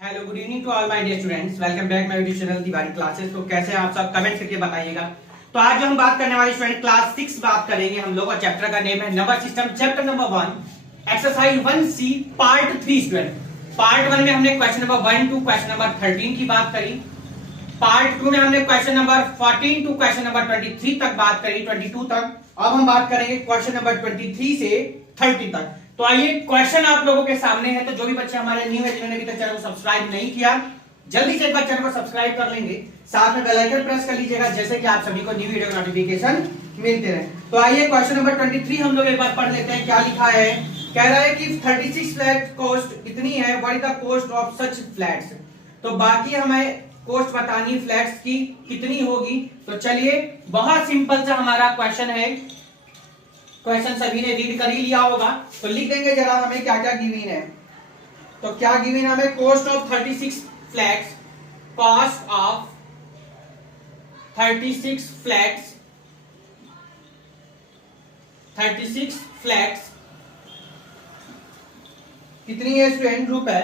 Hello good evening to all my dear students, welcome back my YouTube channel Tiwari classes. तो कैसे हैं आप सब, कमेंट करके बताइएगा। तो आज जो हम बात करने वाले स्टूडेंट क्लास 6 बात करेंगे हम लोग, और चैप्टर का नेम है number system, chapter number 1 exercise 1C part 3 student. Part 1 में हमने question number 1 to question number 13 की बात करी। पार्ट 2 में हमने question number 14 to question number 23 तक बात करी, 22 तक। अब हम बात करेंगे क्वेश्चन नंबर 23 से 30 तक। तो आइए, क्वेश्चन आप लोगों के सामने है। तो जो भी बच्चे हमारे न्यू है, जिन्होंने अभी तक चैनल को सब्सक्राइब नहीं किया, जल्दी से एक बार चैनल को सब्सक्राइब कर लेंगे, साथ में बेल आइकन प्रेस कर लीजिएगा, जैसे कि आप सभी को न्यू वीडियो का नोटिफिकेशन मिलते रहे। तो आइए, क्वेश्चन नंबर 23 हम लोग एक बार पढ़ लेते हैं। क्या लिखा है? कह रहा है कि 36 फ्लैट कॉस्ट कितनी है, what is the cost of such flats. तो बाकी हमें कॉस्ट बतानी फ्लैट्स की कितनी होगी। तो चलिए, बहुत सिंपल सा हमारा क्वेश्चन है। क्वेश्चन सभी ने रीड कर ही लिया होगा, तो लिख देंगे जरा हमें क्या क्या गिवन है। तो क्या गिवन है हमें? Cost of 36 flats, cost of 36 flats, 36 flats कितनी है स्टूडेंट? रुपए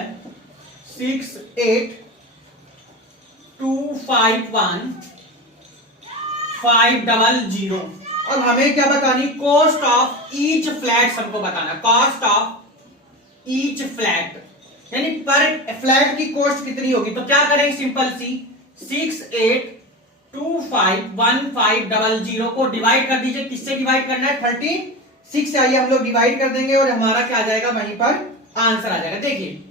68251500। अब हमें क्या बतानी? कॉस्ट ऑफ ईच फ्लैट हमको बताना। कॉस्ट ऑफ ईच फ्लैट यानी पर फ्लैट की कॉस्ट कितनी होगी। तो क्या करेंगे? सिंपल सी 68251500 को डिवाइड कर दीजिए। किससे डिवाइड करना है? 36 से। आइए हम लोग डिवाइड कर देंगे और हमारा क्या आ जाएगा? वहीं पर आंसर आ जाएगा। देखिए,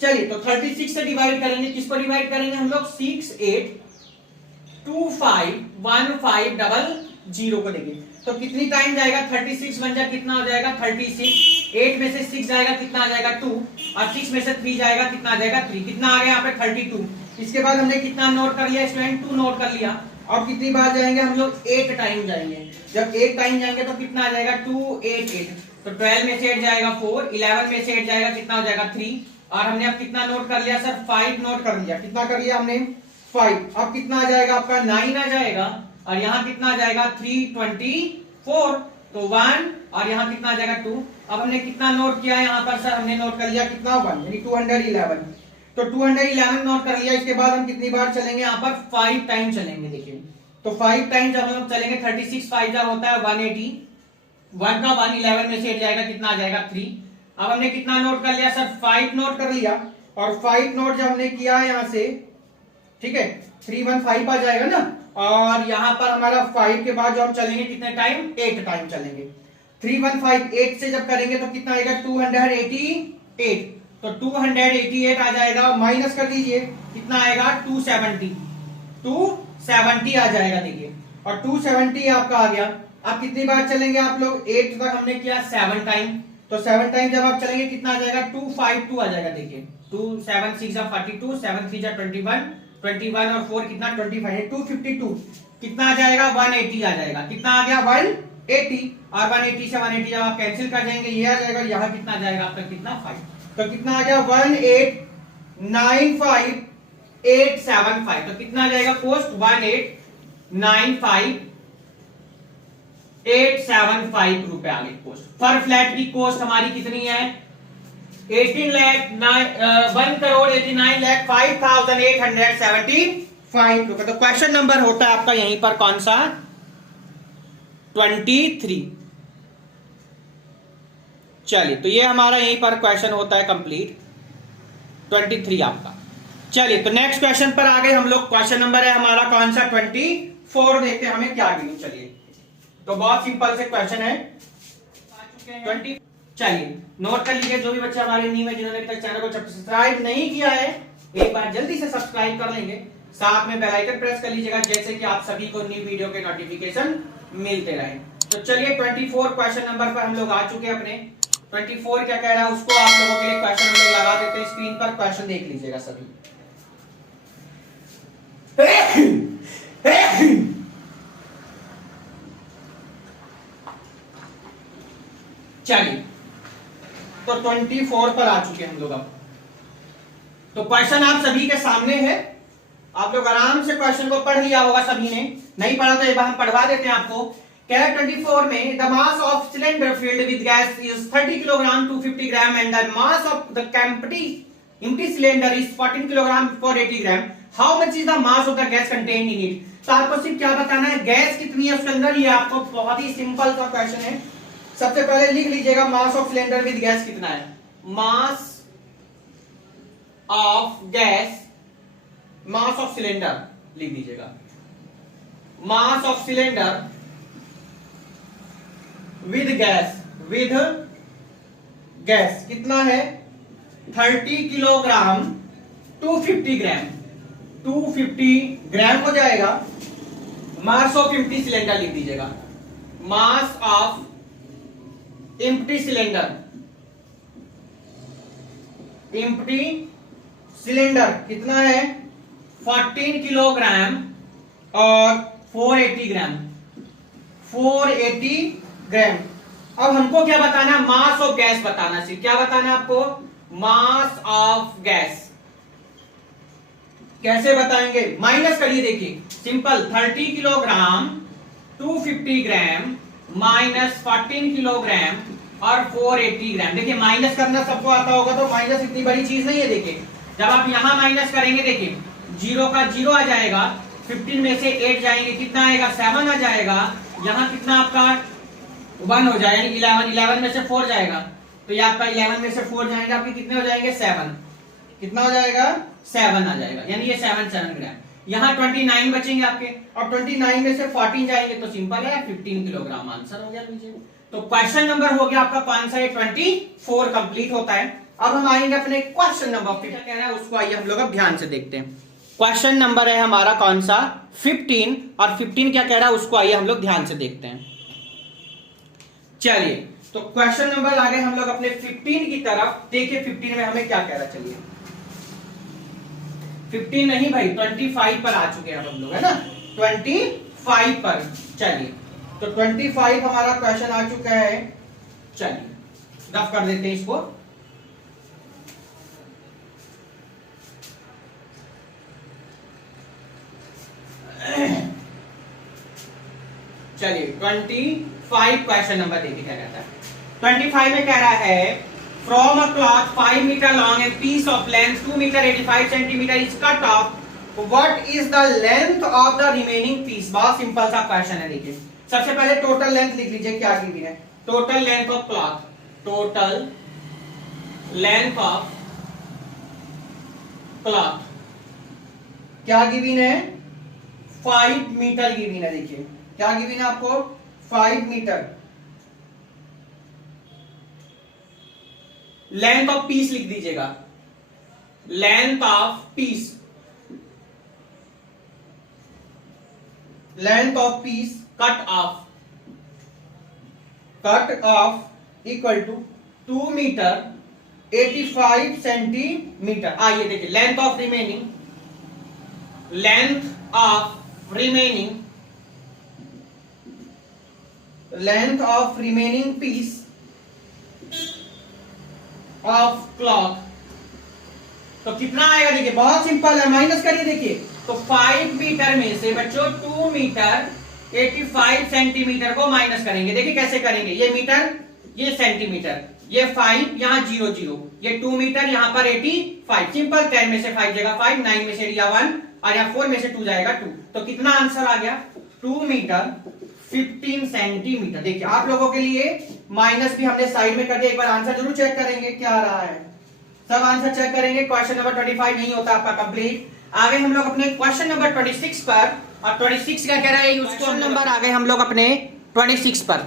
चलिए, तो 36 से डिवाइड करेंगे। किसको डिवाइड करेंगे हम लोग? 68251500 को देंगे। तो कितनी टाइम जाएगा? 36 बन जाए कितना हो जाएगा? 36। 8 में से 6 जाएगा कितना आ जाएगा? 2। और 6 में से 3 जाएगा कितना आ जाएगा? 3। कितना आ गया यहाँ पे? 32। इसके बाद हमने कितना नोट कर लिया स्टूडेंट? 2 नोट कर लिया। अब कितनी बार जाएंगे हम लोग? 8 टाइम जाएंगे। जब 8 टाइम जाएंगे तो कितना आ जाएगा? 2 8 8। तो 12 में से 8 जाएगा 4, 11 में से 8 जाएगा कितना हो जाएगा? 3। और हमने अब कितना नोट कर लिया सर? 5 नोट कर लिया। कितना कर लिया हमने? 5। अब कितना आ जाएगा आपका? 9 आ जाएगा। और यहाँ कितना आ जाएगा? 324। तो 1। और यहाँ कितना आ जाएगा? 2। अब हमने कितना नोट किया यहाँ पर सर? हमने नोट कर लिया कितना? 1, यानी 211। तो 211 नोट कर लिया। इसके बाद हम कितनी बार चलेंगे यहाँ पर? 5 टाइम चलेंगे। देखिए, तो 5 टाइम जब हम लोग चलेंगे, 36 5 जा होता है 180। 1 का 1 11 में से 8 जाएगा कितना आ जाएगा? 3। अब हमने कितना नोट कर लिया सर? 5 नोट कर लिया। और 5 नोट जब हमने किया यहां से, ठीक है, 315 आ जाएगा ना। और यहां पर हमारा 5 के बाद जो हम चलेंगे कितने टाइम? 8 टाइम चलेंगे। 315 8 से जब करेंगे तो कितना आएगा? 288। तो 288 आ जाएगा। माइनस कर दीजिए, कितना आएगा? 270। 270 आ जाएगा। देखिए, और 270 आपका आ गया। अब कितनी बार चलेंगे आप लोग? 8 तक हमने किया 7 टाइम। तो 7 टाइम जब आप चलेंगे कितना आ जाएगा? 252 आ जाएगा। देखिए, 2 7 6 42, 7 3 21, 21 और 4 कितना? 25। 252 कितना आ जाएगा? 180 आ जाएगा। कितना आ गया? 180। और 180 से 180 जब आप कैंसिल कर जाएंगे, ये आ जाएगा। यहाँ कितना आ जाएगा आपका? कितना? 5। तो कितना आ गया? 1895875। तो कितना आ जाएगा? कॉस्ट 1895875 रुपए आ गई कॉस्ट। पर फ्लैट की कॉस्ट हमारी कितनी है? 1,89,05,875 रुपए। तो क्वेश्चन नंबर होता है आपका यहीं पर कौन सा? 23। चलिए, तो ये हमारा यहीं पर क्वेश्चन होता है कंप्लीट, 23 आपका। चलिए, तो नेक्स्ट क्वेश्चन पर आ गए हम लोग। क्वेश्चन नंबर है हमारा कौन सा? 24। देखते हैं हमें क्या गिनी। चलिए, तो बहुत सिंपल से क्वेश्चन है। 20। चलिए, नोट कर लीजिए। जो भी बच्चे हमारे न्यू है, जिन्होंने अभी तक चैनल को सब्सक्राइब नहीं किया है, एक बार जल्दी से सब्सक्राइब कर लेंगे, साथ में बेल आइकन प्रेस कर लीजिएगा, जैसे कि आप सभी को न्यू वीडियो के नोटिफिकेशन मिलते रहे। तो चलिए, 24 क्वेश्चन नंबर पर हम लोग आ चुके हैं अपने। 24 क्या कह रहा है उसको आप लोगों के लिए क्वेश्चन हम लोग लगा देते हैं स्क्रीन पर। क्वेश्चन देख लीजिएगा सभी। चलिए, तो 24 पर आ चुके हैं हम लोग अब। तो क्वेश्चन आप सभी के सामने है। आप लोग आराम से क्वेश्चन को पढ़ लिया होगा सभी ने। नहीं पढ़ा तो एक बार हम पढ़वा देते हैं आपको। कैरेट 24 में the mass of cylinder filled with gas is 30 kilogram 250 gram and the mass of the Kempty empty cylinder is 14 kilogram for 80 gram. How much is the mass of the gas contained in it? तो आपको सिर्फ क्या बताना है, gas कितनी है उसके अंदर, ये आपको बहुत ही सिंपल सा क्वेश्चन है। सबसे पहले लिख लीजिएगा mass of cylinder with gas कितना है। Mass of gas, mass of cylinder लिख दीजिएगा, mass of cylinder with gas, with gas कितना है 30 किलोग्राम 250 ग्राम, 250 ग्राम हो जाएगा। मास ऑफ एम्प्टी सिलेंडर लिख दीजिएगा, mass of empty cylinder, empty cylinder कितना है 14 किलोग्राम और 480 ग्राम, 480 ग्राम। अब हमको क्या बताना है, मास ऑफ गैस बताना है। क्या बताना है आपको, मास ऑफ गैस। कैसे बताएंगे, माइनस करिए, देखिए सिंपल, 30 किलोग्राम 250 ग्राम माइनस 14 किलोग्राम और 480 ग्राम। देखिए माइनस करना सबको आता होगा, तो माइनस इतनी बड़ी चीज नहीं है। देखिए जब आप यहां माइनस करेंगे, देखिए 0 का 0 आ जाएगा, 15 में से 8 जाएंगे, कितना आएगा 7 आ जाएगा। यहां कितना आपका 1 हो जाएगा, 11 में से 4 जाएगा, तो ये आपका 11 में से 4 जाएंगे, आपके कितने हो जाएंगे 7। कितना हो जाएगा 7 आ जाएगा, यानी ये 7 ग्राम। यहाँ 29 बचेंगे आपके, और 29 में से 14 जाएंगे तो सिंपल है 15 किलोग्राम, आंसर हो गया लीजिए। तो क्वेश्चन नंबर हो गया आपका कौन सा है 24 कंप्लीट होता है। अब हम आएंगे अपने क्वेश्चन नंबर, क्या कह रहा है उसको आइए हम लोग अब ध्यान से देखते हैं। क्वेश्चन नंबर है हमारा कौन सा 15, और 15 क्या कह रहा है उसको आइए हम लोग ध्यान से देखते हैं। चलिए तो क्वेश्चन नंबर आ गए हम लोग अपने 15 की तरफ। देखिए 15 में हमें क्या कह रहा है, चलिए 15 नहीं भाई 25 पर आ चुके हैं हम लोग, है ना 25 पर। चलिए तो 25 हमारा क्वेश्चन आ चुका है। चलिए रफ कर देते हैं इसको। चलिए 25 क्वेश्चन नंबर देखिए क्या कहता है। 25 में कह रहा है from a cloth 5 metre long and piece of length 2 metre 85 centimetre is cut off, what is the length of the remaining piece. बहुत सिंपल सा क्वेश्चन है। देखिए सबसे पहले टोटल लेंथ लिख लीजिए, क्या गिवन है, total length of cloth, total length of cloth क्या गिवन है 5 मीटर गिवन है। देखिए क्या गिवन है आपको 5 मीटर। लेंथ ऑफ पीस लिख दीजिएगा, length of piece, length of piece cut off, cut off equal to 2 metre 85 centimetre. आइए देखिए length of remaining, length of remaining, length of remaining piece of cloth तो कितना आएगा। देखिए बहुत सिंपल है, माइनस करिए। देखिए तो 5 मीटर में से बच्चों 2 मीटर 85 सेंटीमीटर को माइनस करेंगे। देखिए कैसे करेंगे, ये मीटर ये सेंटीमीटर, ये 5 यहाँ 0 0, ये 2 मीटर यहाँ पर 85। सिंपल 10 में से 5 जाएगा 5, 9 में से एरिया 1 और यहाँ 4 में से 2 जाएगा 2। तो कितना आंसर आ गया 2 मीटर 15 सेंटीमीटर। देखिए आप लोगों के लिए माइनस भी हमने साइड में कर दिया, एक बार आंसर जरूर चेक करेंगे क्या आ रहा है, सब आंसर चेक करेंगे। क्वेश्चन नंबर 25 नहीं होता आपका कंप्लीट। आगे हम लोग अपने क्वेश्चन नंबर 26 पर, और 26 क्या कह रहा है उसको नंबर आ गए हम लोग अपने 26 पर।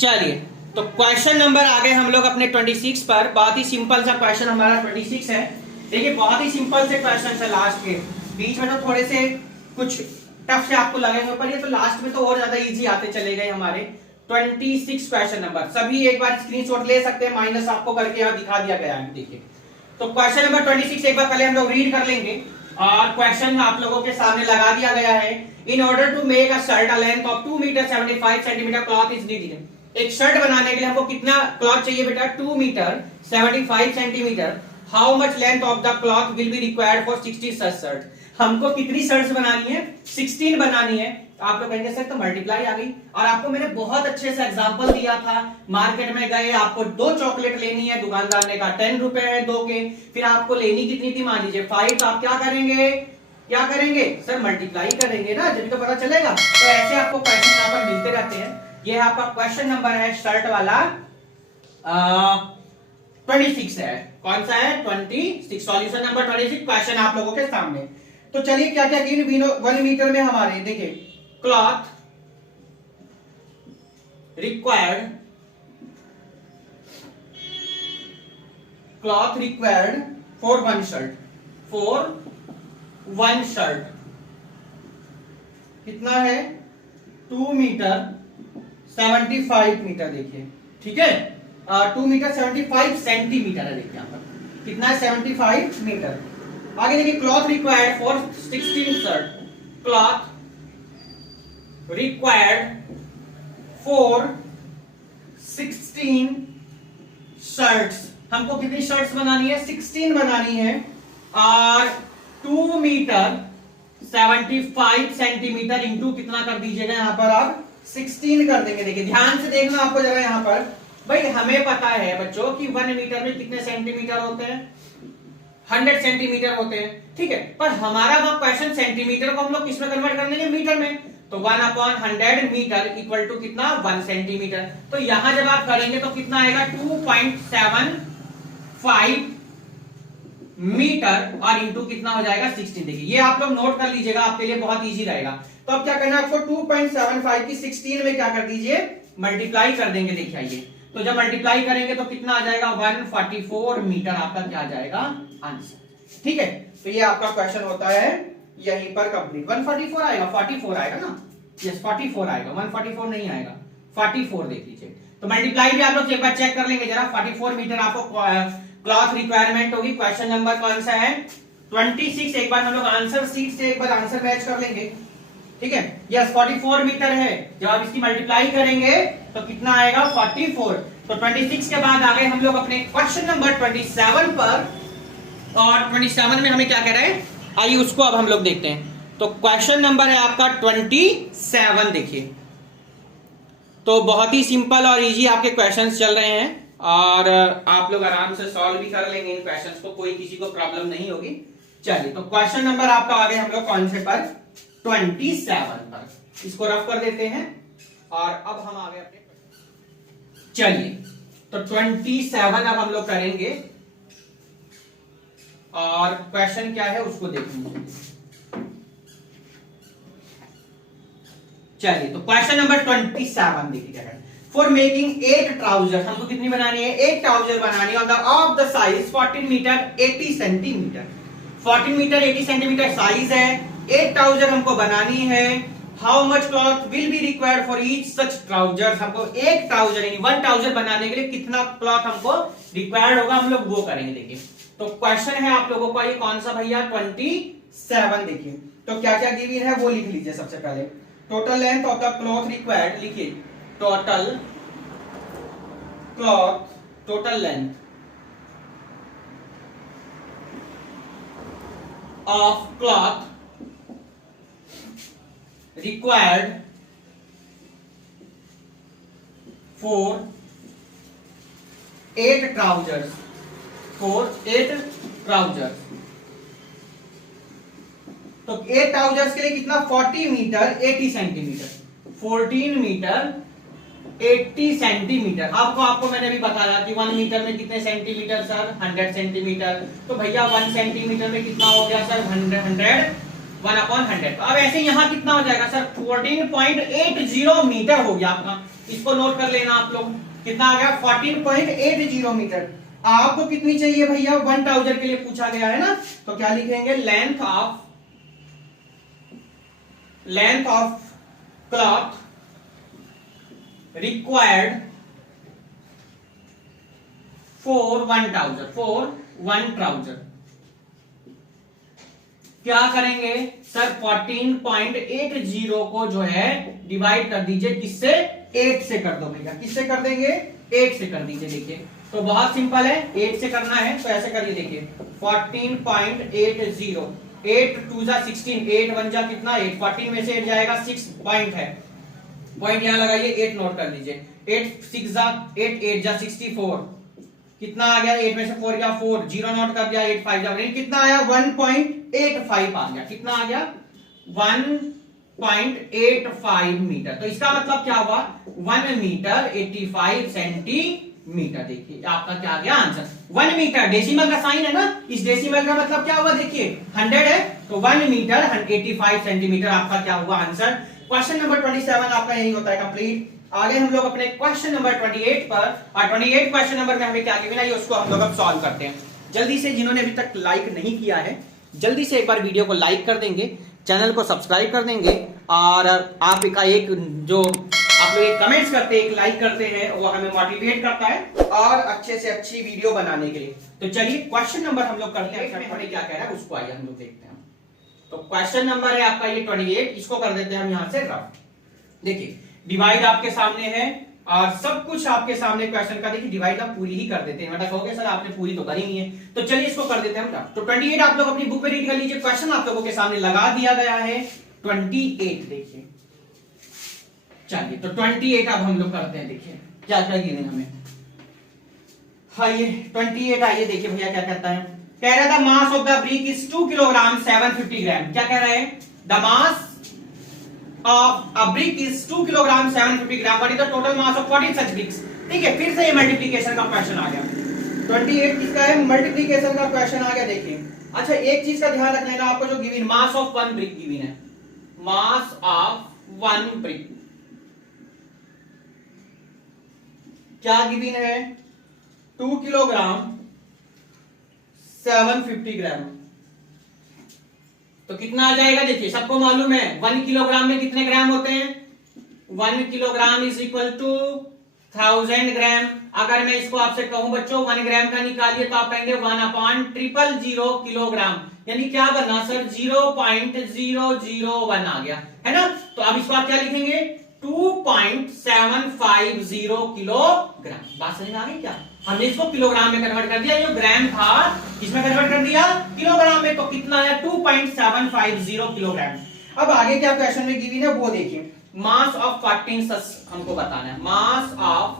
चलिए तो क्वेश्चन नंबर आ गए हम लोग अपने 26 पर। बहुत ही सिंपल सा क्वेश्चन हमारा 26 है। देखिए बहुत ही सिंपल से क्वेश्चन है, लास्ट के बीच में तो थोड़े से कुछ टफ से आपको लगेंगे, पर ये तो लास्ट में तो और ज्यादा इजी आते चले गए हमारे। 26 क्वेश्चन नंबर सभी एक बार स्क्रीनशॉट ले सकते हैं, माइनस आपको करके यहाँ दिखा दिया गया है। देखिए तो क्वेश्चन नंबर 26 एक बार पहले हम लोग रीड कर लेंगे, और क्वेश्चन आप लोगों के सामने लगा दिया गया है। In order to make a shirt a length of 2 metre 75 centimetre cloth is needed. एक शर्ट बनाने के लिए हमको कितना क्लॉथ चाहिए बेटा 2 metre 75 centimetre. How much length of the cloth will be required for 60 such shirt. हमको कितनी शर्ट्स बनानी है 16 बनानी है। आप लोग कहेंगे सर तो मल्टीप्लाई आ गई। और आपको मैंने बहुत अच्छे से एग्जांपल दिया था, मार्केट में गए, आपको 2 चॉकलेट लेनी है, दुकानदार ने कहा 10 रुपए है 2 के, फिर आपको लेनी कितनी थी, मान लीजिए 5, तो आप क्या करेंगे, क्या करेंगे सर, मल्टीप्लाई करेंगे ना, जब तो पता चलेगा। तो ऐसे आपको क्वेश्चन यहाँ पर मिलते रहते हैं। ये आपका क्वेश्चन नंबर है शर्ट वाला 26 है, कौन सा है 26, सॉल्यूशन नंबर 26 क्वेश्चन आप लोगों के सामने। तो चलिए क्या क्या 1 मीटर में हमारे देखिए, क्लॉथ रिक्वायर्ड फॉर 1 शर्ट, कितना है 2 मीटर 75 मीटर, देखिए ठीक है, 2 मीटर 75 सेंटीमीटर है, देखिए यहाँ पर कितना है 75 मीटर। आगे देखिए cloth required for 16 shirt, cloth required for 16 shirts, हमको कितनी शर्ट्स बनानी है, 16 बनानी है, और 2 मीटर 75 सेंटीमीटर इंटू कितना कर दीजिएगा यहाँ पर आप 16 कर देंगे। देखिए ध्यान से देखना आपको जरा यहाँ पर, भाई हमें पता है बच्चों कि 1 मीटर में कितने सेंटीमीटर होते हैं, 100 सेंटीमीटर होते हैं, ठीक है, पर हमारा वो क्वेश्चन सेंटीमीटर को हम लोग किस में कन्वर्ट कर देंगे, मीटर में, तो 1/100 मीटर इक्वल टू कितना 1 सेंटीमीटर। तो यहां जब आप करेंगे तो कितना आएगा 2.75 मीटर और इंटू कितना हो जाएगा 16। देखिए ये आप लोग नोट कर लीजिएगा, आपके लिए बहुत इजी रहेगा। तो अब क्या करना है आपको, 2.75 की 16 में क्या कर दीजिए, मल्टीप्लाई कर देंगे। देखिए आइए, तो जब मल्टीप्लाई करेंगे तो कितना आ जाएगा 144 मीटर आपका क्या आ जाएगा आंसर, ठीक है। तो ये आपका क्वेश्चन होता है यहीं पर कंप्लीट। 144 आएगा, 44 आएगा ना, यस 44 आएगा, 144 नहीं आएगा, 44 देख लीजिए। तो मल्टीप्लाई भी आप लोग एक बार चेक कर लेंगे जरा, 44 मीटर आपको क्लॉथ रिक्वायरमेंट होगी। क्वेश्चन नंबर कौन सा है 26, एक बार हम लोग आंसर शीट से एक बार आंसर मैच कर लेंगे, ठीक है। यस 44 मीटर है, जब आप इसकी मल्टीप्लाई करेंगे तो कितना आएगा 44। तो 26 के बाद आ गए हम लोग अपने क्वेश्चन नंबर 27 पर, और 27 में हमें क्या कह रहे हैं, आइए उसको अब हम लोग देखते हैं। तो क्वेश्चन नंबर है आपका 27, देखिए तो बहुत ही सिंपल और इजी आपके क्वेश्चंस चल रहे हैं, और आप लोग आराम से सॉल्व भी कर लेंगे इन क्वेश्चंस को, कोई किसी को प्रॉब्लम नहीं होगी। चलिए तो क्वेश्चन नंबर आपका आ गए हम लोग कौन से पर 27 पर, इसको रफ कर देते हैं, और अब हम आ गए अपने, चलिए तो 27 अब हम लोग करेंगे, और क्वेश्चन क्या है उसको देखेंगे। चलिए तो क्वेश्चन नंबर 27 देखिए क्या है, फॉर मेकिंग 8 ट्राउजर, हमको कितनी बनानी है 8 ट्राउजर बनानी है, of the size 14 metre 80 centimetre, 14 metre 80 centimetre size है, 8 ट्राउजर हमको बनानी है। How much cloth will be required for each such trouser, हमको एक ट्राउजर यानी 1 ट्राउजर बनाने के लिए कितना क्लॉथ हमको रिक्वायर्ड होगा, हम लोग वो करेंगे। देखिए तो क्वेश्चन है आप लोगों का ये कौन सा भैया 27, देखिए तो क्या क्या गिवन है वो लिख लीजिए। सबसे पहले total length of the cloth required, लिखिए total length of cloth required for 8 trousers, तो 8 ट्राउजर्स के लिए कितना 40 मीटर 80 सेंटीमीटर, 14 मीटर 80 सेंटीमीटर। आपको मैंने भी बताया कि 1 मीटर में कितने सेंटीमीटर सर 100 सेंटीमीटर, तो भैया 1 सेंटीमीटर में कितना हो गया सर 100 1/100। तो अब ऐसे यहां कितना हो जाएगा सर 14.80 मीटर हो गया आपका, इसको नोट कर लेना आप लोग, कितना आ गया 14.80 मीटर। आपको कितनी चाहिए भैया 1 ट्राउजर के लिए पूछा गया है ना, तो क्या लिखेंगे length of cloth required for 1 trouser, क्या करेंगे सर 14.80 को जो है डिवाइड कर दीजिए किससे 8 से कर दो भैया, किससे कर देंगे 8 से कर दीजिए। देखिए तो बहुत सिंपल है, 8 से करना है तो ऐसे करिए, देखिए 14.80 8 2 जा 16, 8 1 जा कितना 8, 14 में से 8 जाएगा 6 पॉइंट है, पॉइंट यहां लगाइए, 8 नोट कर लीजिए। 8 6 जा 8, 8 जा 64, कितना आ गया 8 में से 4 गया 4, 0 नोट कर दिया, 8 5 जा कितना आया 1.85 आ गया, कितना आ गया 1.85 मीटर। तो इसका मतलब क्या हुआ 1 मीटर 85 सेंटीमीटर। देखिए आपका क्या आ गया आंसर 1 मीटर, डेसिमल का साइन है ना, इस डेसिमल का मतलब क्या हुआ देखिए 100 है, तो 1 मीटर 85 सेंटीमीटर आपका क्या हुआ आंसर। क्वेश्चन नंबर 27 आपका यही होता है कंप्लीट। आगे हम लोग अपने क्वेश्चन नंबर 28 पर, और 28 क्वेश्चन नंबर में हमें क्या गिवन है उसको हम लोग अब सॉल्व करते हैं। जल्दी से जिन्होंने अभी तक लाइक नहीं किया है जल्दी से एक बार वीडियो को लाइक कर देंगे, चैनल को सब्सक्राइब कर देंगे, और आप का एक जो आप लोग एक कमेंट्स करते हैं, एक लाइक करते हैं, वो हमें मोटिवेट करता है और अच्छे से अच्छी वीडियो बनाने के लिए। तो चलिए क्वेश्चन नंबर हम लोग करते हैं, हमें क्या कह रहा है उसको आइए हम लोग देखते हैं। तो क्वेश्चन नंबर है आपका ये 28, इसको कर देते हैं हम यहां से रफ। देखिए डिवाइड आपके सामने है और सब कुछ आपके सामने क्वेश्चन का, देखिए डिवाइड आप पूरी ही कर देते हैं, मतलब कहोगे सर आपने पूरी तो करी नहीं है, तो चलिए इसको कर देते हैं हम। तो 28 आप लोग अपनी बुक में रीड कर लीजिए, क्वेश्चन आप लोगों के सामने लगा दिया गया है 28। देखिए चलिए तो 28 अब हम लोग करते हैं, देखिए क्या क्या गिने हमें। हाँ ये 28 आइए देखिए भैया क्या कहता है, कह रहा था mass of the brick is 2 kilogram 750 ग्राम। क्या कह रहा है the mass of a brick is 2 kilogram 750 gram, what is the total mass of 40 such bricks। ठीक है, फिर से ये मल्टीप्लिकेशन का क्वेश्चन आ गया। 28 किसका है मल्टीप्लिकेशन का क्वेश्चन आ गया। देखिए अच्छा एक चीज का ध्यान रख लेना, आपको जो given mass of 1 brick given है, मास ऑफ 1 ब्रिक क्या गिवन है 2 किलोग्राम 750 ग्राम। तो कितना आ जाएगा देखिए सबको मालूम है 1 किलोग्राम में कितने ग्राम होते हैं, 1 किलोग्राम इज इक्वल टू 1000 ग्राम। अगर मैं इसको आपसे कहूं बच्चों 1 ग्राम का निकालिए तो आप कहेंगे 1/000 किलोग्राम, यानी क्या बना सर 0.001 आ गया है ना। तो अब इसको आप क्या लिखेंगे 2.750 किलोग्राम। बात समझ में आ गई क्या, हमने इसको किलोग्राम में कन्वर्ट कर दिया, जो ग्राम था इसमें कन्वर्ट कर दिया किलोग्राम में, तो कितना आया 2.750 किलोग्राम। अब आगे क्या क्वेश्चन में गिवन है वो देखिए, मास ऑफ 14 सच हमको बताना है, mass of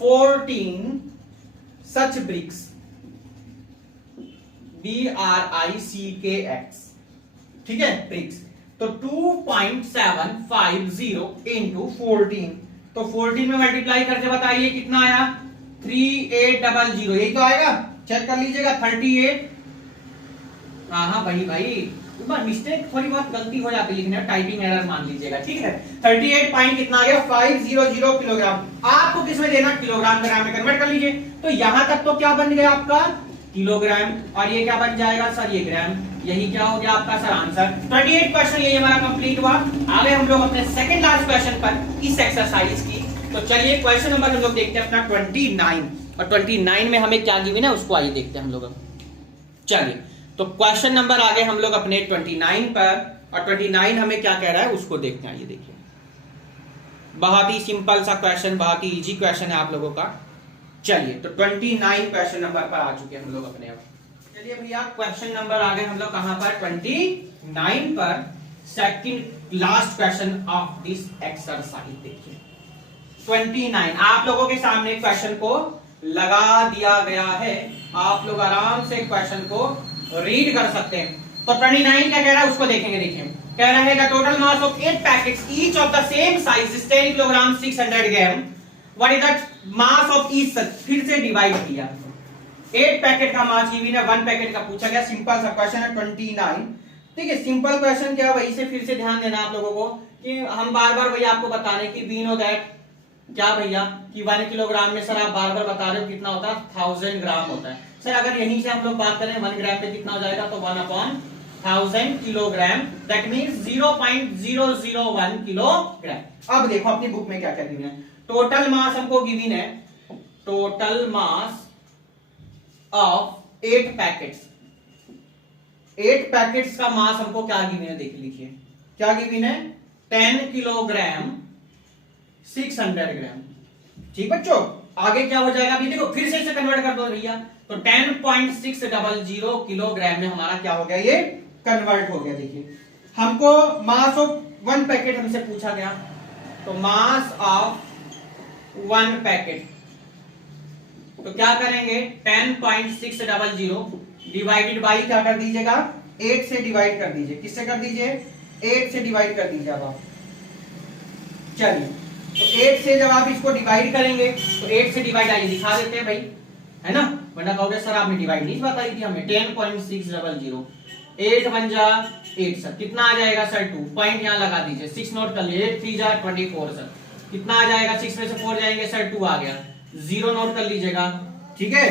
14 such bricks BRICKX, ठीक है ब्रिक्स, तो 2.750 इंटू 14, तो 14 में मल्टीप्लाई करके बताइए कितना आया 3800, यही तो आएगा, चेक कर लीजिएगा 38। हाँ भाई मिस्टेक थोड़ी बहुत गलती हो जाती है लिखने में, टाइपिंग एरर मान लीजिएगा, ठीक है 38 पॉइंट कितना आ गया 500 किलोग्राम। आपको किसमें देना किलोग्राम ग्राम में कन्वर्ट कर लीजिए। तो यहां तक तो क्या बन गया आपका किलोग्राम, और ये क्या बन जाएगा सर ये ग्राम, यही क्या हो गया आपका सर आंसर। 28 क्वेश्चन ये हमारा कंप्लीट हुआ। आगे हम लोग अपने सेकंड लास्ट क्वेश्चन पर इस एक्सरसाइज की। तो चलिए क्वेश्चन नंबर हम लोग देखते हैं अपना 29, और 29 में हमें क्या गिवन है उसको आइए देखते हैं हम लोग। चलिए तो क्वेश्चन नंबर आगे हम लोग अपने 29 पर, और 29 हमें क्या कह रहा है उसको देखते हैं। आइए देखिए बहुत ही सिंपल सा क्वेश्चन, बहुत ही इजी क्वेश्चन है आप लोगों का। चलिए तो 29 क्वेश्चन नंबर पर आ चुके हैं हम लोग अपने। अब चलिए भैया क्वेश्चन नंबर आगे हम लोग कहां पर 29 पर, second last question of this exercise. देखिए 29 आप लोगों के सामने क्वेश्चन को लगा दिया गया है, आप लोग आराम से क्वेश्चन को रीड कर सकते हैं। तो 29 क्या कह रहा है उसको देखेंगे। देखिए कह रहा है the total mass of 8 packets each of the same size is 10 kilogram 600 gram, what is the mass of each such. फिर से डिवाइड किया, 8 पैकेट का मास गिवन है, 1 पैकेट का पूछा गया, सिंपल सा क्वेश्चन है 29। ठीक है सिंपल क्वेश्चन क्या, वही से फिर से ध्यान देना आप लोगों को कि हम बार बार वही आपको बता रहे हैं कि वी नो दैट क्या भैया कि 1 किलोग्राम में सर आप बार बार बता रहे हो कितना होता है 1000 ग्राम होता है। सर अगर यहीं से हम लोग बात करें 1 ग्राम पे कितना हो जाएगा, तो 1/1000 किलोग्राम, दैट मींस 0.001 किलोग्राम। अब देखो अपनी बुक में क्या क्या गिवन है, टोटल मास हमको गिवन है, total mass of 8 packets, 8 packets का मास हमको क्या गिवन है, देख लीजिए क्या गिवन है 10 किलोग्राम 600 ग्राम। ठीक बच्चों आगे क्या हो जाएगा, अभी देखो फिर से इसे कन्वर्ट कर दो भैया, तो 10.600 किलोग्राम में हमारा क्या हो गया ये कन्वर्ट हो गया। देखिए हमको मास ऑफ 1 पैकेट हमसे पूछा गया, तो मास ऑफ 1 पैकेट, तो क्या करेंगे 10.600 डिवाइडेड बाई क्या कर दीजिएगा 8 से डिवाइड कर दीजिए। किससे कर दीजिए 8 से डिवाइड कर दीजिए। अब आप चलिए तो 8 से जब आप इसको डिवाइड करेंगे तो 8 से डिवाइड आइए दिखा देते हैं भाई, है ना, वरना कहोगे सर आपने डिवाइड नहीं बताई थी हमें। 10.600 8 बन जा 8 सर, कितना आ जाएगा सर 2 पॉइंट यहाँ लगा दीजिए, 6 नोट कर लिए, 8 3 जा 24 सर, कितना आ जाएगा 6 में से 4 जाएंगे सर 2 आ गया, 0 नोट कर लीजिएगा। ठीक है,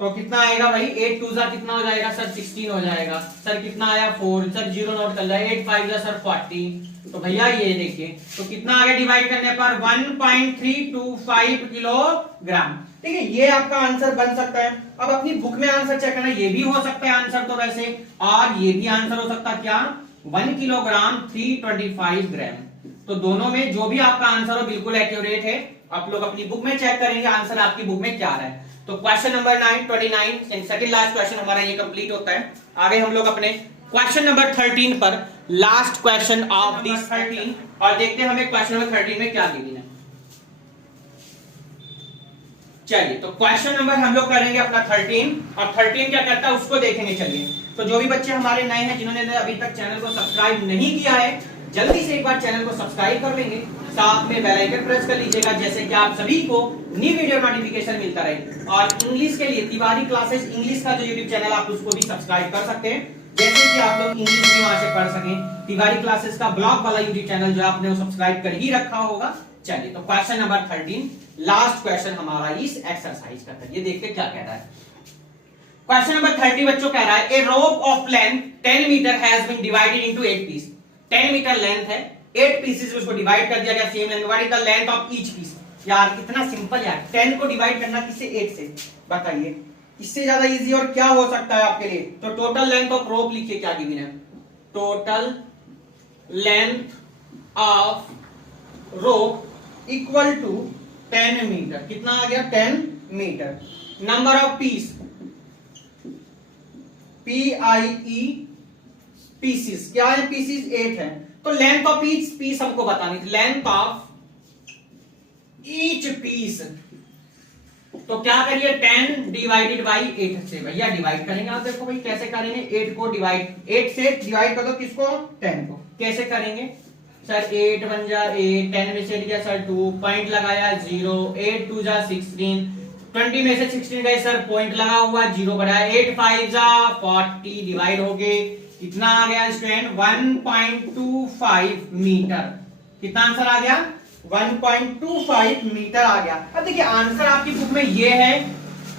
तो कितना आएगा भाई 8 2 जा कितना हो जाएगा सर 16 हो जाएगा सर, कितना आया 4 सर, 0 नोट कर लिया, 8 5 जा सर 40। तो भैया ये देखिए तो कितना आ गया डिवाइड करने पर 1.325 किलोग्राम। ठीक है, ये आपका आंसर बन सकता है। अब अपनी बुक में आंसर चेक करना, ये भी हो सकता है आंसर तो वैसे, और ये भी आंसर हो सकता है क्या 1 किलोग्राम 325 ग्राम। तो दोनों में जो भी आपका आंसर हो बिल्कुल एक्यूरेट है। आप लोग अपनी बुक में चेक करेंगे आंसर आपकी बुक में क्या है। तो question number 29 second last question हमारा ये कंप्लीट होता है। आगे हम लोग अपने क्वेश्चन नंबर 13 पर, लास्ट क्वेश्चन ऑफ दिस 13, और देखते हैं हमें क्वेश्चन नंबर 13 में क्या गिवन है। चलिए तो क्वेश्चन नंबर हम लोग करेंगे अपना 13, और 13 क्या करता है उसको देखेंगे। चलिए तो जो भी बच्चे हमारे नए हैं जिन्होंने अभी तक चैनल को सब्सक्राइब नहीं किया है, जल्दी से एक बार चैनल को सब्सक्राइब कर लेंगे, साथ में बेल आइकन प्रेस कर लीजिएगा, जैसे कि आप सभी को न्यू वीडियो नोटिफिकेशन मिलता रहे। और इंग्लिश के लिए तिवारी क्लासेस इंग्लिश का जो यूट्यूब चैनल आप उसको भी सब्सक्राइब कर सकते हैं, जैसे कि आप लोग इंग्लिश भी वहां से पढ़ सकें। तिवारी क्लासेस का ब्लॉग वाला यूट्यूब चैनल जो आपने वो सब्सक्राइब कर ही रखा होगा। चलिए तो क्वेश्चन नंबर 13 लास्ट क्वेश्चन हमारा इस एक्सरसाइज का है, ये देखते क्या कह रहा है। क्वेश्चन नंबर 30 बच्चों कह रहा है a rope of length 10 metre has been divided into 8 piece. 10 metre length है, 8 पीसेस में उसको डिवाइड कर दिया गया same length. What is the length of each piece. यार कितना सिंपल यार, 10 को डिवाइड करना किससे 8 से, बताइए इससे ज्यादा इजी और क्या हो सकता है आपके लिए। तो टोटल लेंथ ऑफ रोप लिखिए क्या गिवन है, total length of rope equal to 10 metre. कितना आ गया 10 metre. Number of piece PIE pieces, क्या है पीसीस 8 है। तो लेंथ ऑफ ईच पीस हमको बतानी थी, लेंथ ऑफ ईच पीस। तो क्या करिए 10 डिवाइडेड बाई 8 से, भैया डिवाइड करेंगे। आप देखो भाई कैसे करेंगे, 8 को डिवाइड 8 से डिवाइड कर दो किसको 10 को, कैसे करेंगे सर 8 बन जा 8, 10 में से दिया सर 2 पॉइंट लगाया 0, 8 2 जा 16, 20 में से 16 गए सर पॉइंट लगा हुआ 0 बढ़ाया, 8 5 जा 40 डिवाइड हो गए, कितना आ गया स्टूडेंट 1.25 मीटर। कितना आंसर आ गया 1.25 मीटर आ गया। अब देखिए आंसर आपकी बुक में ये है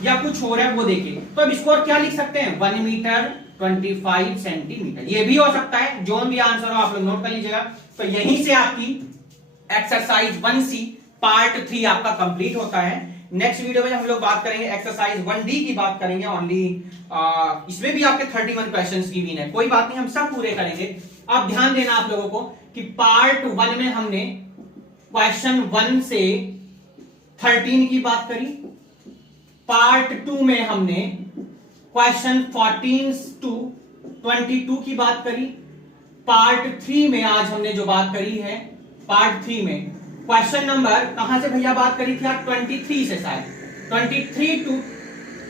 या कुछ और है वो देखिए। तो अब इसको क्या लिख सकते हैं 1 मीटर 25 सेंटीमीटर, ये भी हो सकता है, जो भी आंसर हो आप लोग नोट कर लीजिएगा। तो यहीं से आपकी एक्सरसाइज 1C पार्ट 3 आपका कंप्लीट होता है। नेक्स्ट वीडियो में हम लोग बात करेंगे एक्सरसाइज 1D की बात करेंगे ओनली। इसमें भी आपके 31 क्वेश्चंस की है, कोई बात नहीं हम सब पूरे करेंगे। अब ध्यान देना आप लोगों को कि पार्ट 1 में हमने क्वेश्चन 1 से 13 की बात करी, पार्ट 2 में हमने क्वेश्चन 14 टू 22 की बात करी, पार्ट 3 में आज हमने जो बात करी है पार्ट 3 में क्वेश्चन नंबर कहां से भैया बात करी थी आप 23 से, शायद 23 टू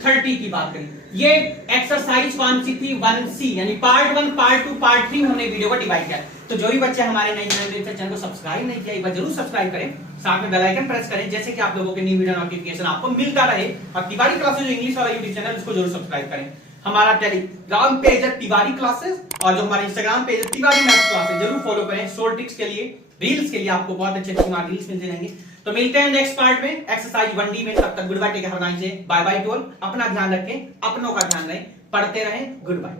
30 की बात करी। ये एक्सरसाइज कौन सी थी 1C, यानी पार्ट 1 पार्ट 2 पार्ट 3 हमने वीडियो को डिवाइड किया। तो जो भी बच्चे हमारे नए चैनल को सब्सक्राइब नहीं किया एक बार जरूर सब्सक्राइब करें, साथ में बेल आइकन प्रेस करें, जैसे कि आप लोगों के न्यू वीडियो नोटिफिकेशन आपको मिलता रहे। और तिवारी क्लासेस जो इंग्लिश वाला यूट्यूब चैनल उसको जरूर सब्सक्राइब करें। हमारा टेलीग्राम पेज है तिवारी क्लासेस, और जो हमारा इंस्टाग्राम पेज है तिवारी मैथ्स क्लासेस, जरूर फॉलो करें। शॉर्ट ट्रिक्स के लिए, रील्स के लिए आपको बहुत अच्छे रील्स मिलते रहेंगे। तो मिलते हैं नेक्स्ट पार्ट में एक्सरसाइज 1D में। तब तक goodbye, take care, have a nice day, bye bye to all. अपना ध्यान रखें, अपनों का ध्यान रखें, पढ़ते रहें, गुड बाय।